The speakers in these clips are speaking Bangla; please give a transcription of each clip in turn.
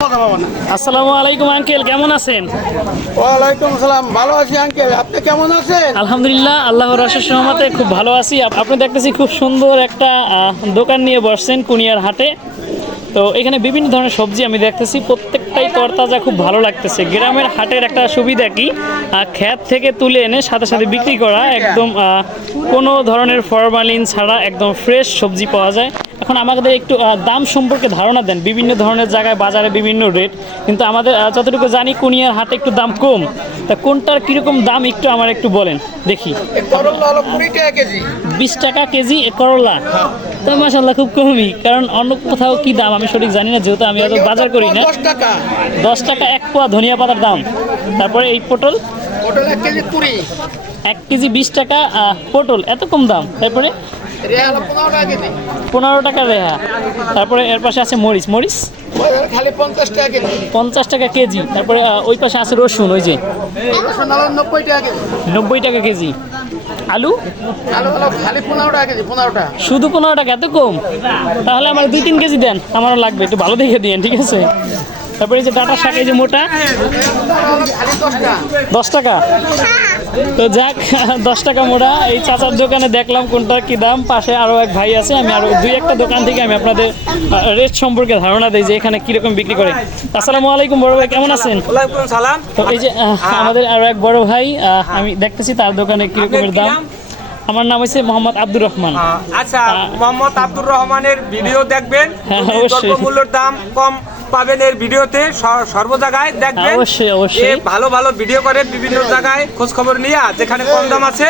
আসসালামু আলাইকুম আঙ্কেল কেমন আছেন? ওয়ালাইকুম সালাম ভালো আছি আঙ্কেল আপনি কেমন আছেন? আলহামদুলিল্লাহ আল্লাহর আশের সহমতে খুব ভালো আছি। আপ- আপনি দেখতেছি খুব সুন্দর একটা আহ, দোকান নিয়ে বসছেন কুনিয়ার হাটে। তো এখানে বিভিন্ন ধরনের সবজি আমি দেখতেছি প্রত্যেকটাই তরতাজা খুব ভালো লাগতেছে। গ্রামের হাটের একটা সুবিধা কি? আহ, ক্ষেত থেকে তুলে এনে সাথে সাথে বিক্রি করা একদম আহ, কোনো ধরনের ফরমালিন ছাড়া একদম ফ্রেশ সবজি পাওয়া যায়। এখন আমাদের একটু দাম সম্পর্কে ধারণা দেন। বিভিন্ন ধরনের জায়গায় বাজারে বিভিন্ন রেট কিন্তু আমাদের যতটুকু জানি কুনিয়ার হাটে একটু দাম কম। তা কোনটার কীরকম দাম একটু আমার একটু বলেন দেখি। বিশ টাকা কেজি করলা? তো মাসাল্লাহ খুব কমই। কারণ অন্য কোথাও কি দাম? আমি সঠিক জানি না যেহেতু আমি অত বাজার করি না। দশ টাকা। এক পোয়া ধনিয়া পাতার দাম। তারপরে এই পটল? পটল এক কেজি কুড়ি। এক কেজি বিশ টাকা পটল। এত কম দাম। তারপরে পনেরো টাকা রেহা। তারপরে এর পাশে আছে মরিচ। মরিচ? খালি পঞ্চাশ টাকা কেজি। পঞ্চাশ টাকা কেজি। তারপরে ওই পাশে আছে রসুন ওই যে। নব্বই টাকা কেজি। নব্বই টাকা কেজি। আলু? শুধু পনেরো টাকা এত কম? তাহলে আমার দুই তিন কেজি দেন। আমারও লাগবে একটু ভালো দেখে দিন ঠিক আছে? তারপরে এই যে ডাটা শাক এই যে মোটা। দশ টাকা? তো যাক দশ টাকা মোড়া। এই চাচার দোকানে দেখলাম কোনটা কি দাম। পাশে আরও এক ভাই আছে। আমি আরও দুই একটা দোকান থেকে আমি আপনাদের রেট সম্পর্কে ধারণা দিই যে এখানে কীরকম বিক্রি করে। আসসালামু আলাইকুম বড় ভাই কেমন আছেন? সালাম। তো এই যে আমাদের আরও এক বড় ভাই আমি দেখতেছি তার দোকানে কীরকমের দাম। আমার নাম হচ্ছে মোহাম্মদ আব্দুর রহমান। আচ্ছা মোহাম্মদ আব্দুর রহমানের ভিডিও দেখবেন। হ্যাঁ, অবশ্যই। দ্রব্যমূল্যের দাম কম পাবেন এর ভিডিওতে। সর্ব জায়গায় দেখবেন। অবশ্যই, অবশ্যই। ভালো ভালো ভিডিও করে বিভিন্ন জায়গায় খোঁজ খবর নিয়ে যেখানে কম দাম আছে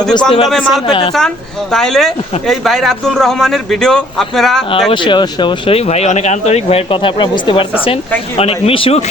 যদি কম দামে মাল পেতে হ্যাঁ। চান তাহলে এই ভাইয়ের আব্দুল রহমানের ভিডিও আপনারা অবশ্যই অবশ্যই অবশ্যই। ভাই অনেক আন্তরিক ভাইয়ের কথা আপনারা বুঝতে পারতেছেন। অনেক মিশুক।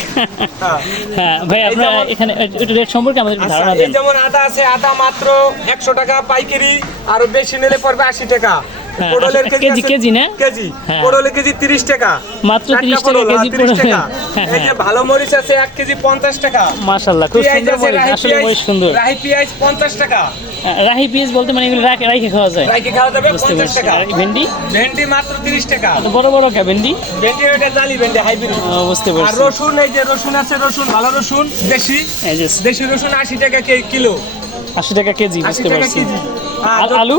হ্যাঁ। হ্যাঁ ভাই আপনারা যেমন- এখানে একটু রেট সম্পর্কে আমাদের একটু আচ্ছা, ধারণা দেন। যেমন আদা আছে আদা মাত্র একশো টাকা পাইকারি আর বেশি নিলে পড়বে আশি টাকা। হ্যাঁ, পটলের কেজি- কেজি না? কেজি। হ্যাঁ। পটলের কেজি তিরিশ টাকা। মাত্র 30 টাকা কেজি হ্যাঁ, 30 পটল। টাকা। হ্যাঁ, এই যে হ্যাঁ। ভালো মরিচ আছে এক কেজি পঞ্চাশ টাকা। মাশাল্লাহ খুব সুন্দর মরিচ আসলে মরিচ সুন্দর। রাহি পেঁয়াজ পঞ্চাশ টাকা। রাহি পিস বলতে মানে এগুলো রাখে রাখে খাওয়া যায়। রাইকে খাওয়া যাবে বুঝতে পঞ্চাশ পারছি। টাকা। ভেন্ডি? ভেন্ডি মাত্র তিরিশ টাকা। বড় বড় কা ভেন্ডি? ভেন্ডি ওইটা জালি ভেন্ডি হাইব্রিড। বুঝতে আর রসুন এই যে রসুন আছে রসুন ভালো রসুন দেশি। দেশি রসুন আশি টাকা কে- কিলো। আশি টাকা কেজি বুঝতে পারছি। আল- আলু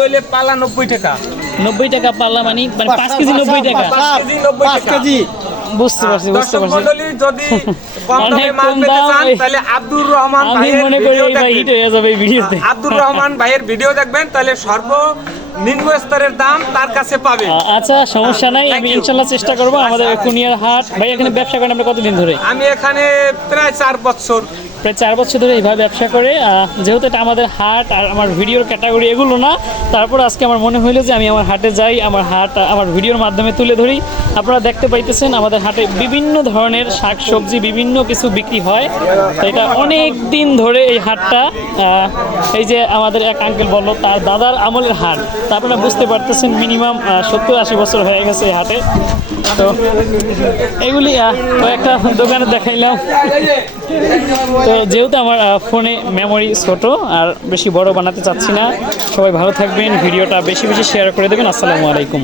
হইলে পালা নব্বই টাকা। নব্বই টাকা পাল্লা মানে মানে পাঁচ কেজি নব্বই টাকা। পাঁচ কেজি বুঝতে পারছি বুঝতে পারছি। যদি অনেক কম দাম, তাহলে আব্দুর রহমান আমি ভাইয়ের মনে করি ভিডিও এই ভাই হিট দেখবেন হয়ে যাবে এই ভিডিওতে। আব্দুর রহমান ভাইয়ের ভিডিও দেখবেন তাহলে সর্বনিম্ন স্তরের দাম তার কাছে পাবে। আচ্ছা সমস্যা নাই আমি. ইনশাল্লাহ চেষ্টা করব আমাদের কুনিয়ার হাট। ভাই এখানে ব্যবসা করেন আপনি কতদিন ধরে? আমি এখানে প্রায় চার বছর। প্রায় চার বছর ধরে এইভাবে ব্যবসা করে যেহেতু এটা আমাদের হাট আর আমার ভিডিওর ক্যাটাগরি এগুলো না, তারপর আজকে আমার মনে হইল যে আমি আমার হাটে যাই, আমার হাট, আমার ভিডিওর মাধ্যমে তুলে ধরি। আপনারা দেখতে পাইতেছেন আমাদের হাটে বিভিন্ন ধরনের শাক সবজি বিভিন্ন কিছু বিক্রি হয়। তো এটা অনেক দিন ধরে এই হাটটা এই যে আমাদের এক আঙ্কেল বলল, তার দাদার আমলের হাট। তা আপনারা বুঝতে পারতেছেন, মিনিমাম সত্তর আশি বছর হয়ে গেছে এই হাটে। তো এগুলি কয়েকটা দোকানে দেখাইলাম। তো যেহেতু আমার ফোনে মেমোরি ছোট, আর বেশি বড় বানাতে চাচ্ছি না, সবাই ভালো থাকবেন, ভিডিওটা বেশি বেশি শেয়ার করে দেবেন। আসসালামু আলাইকুম।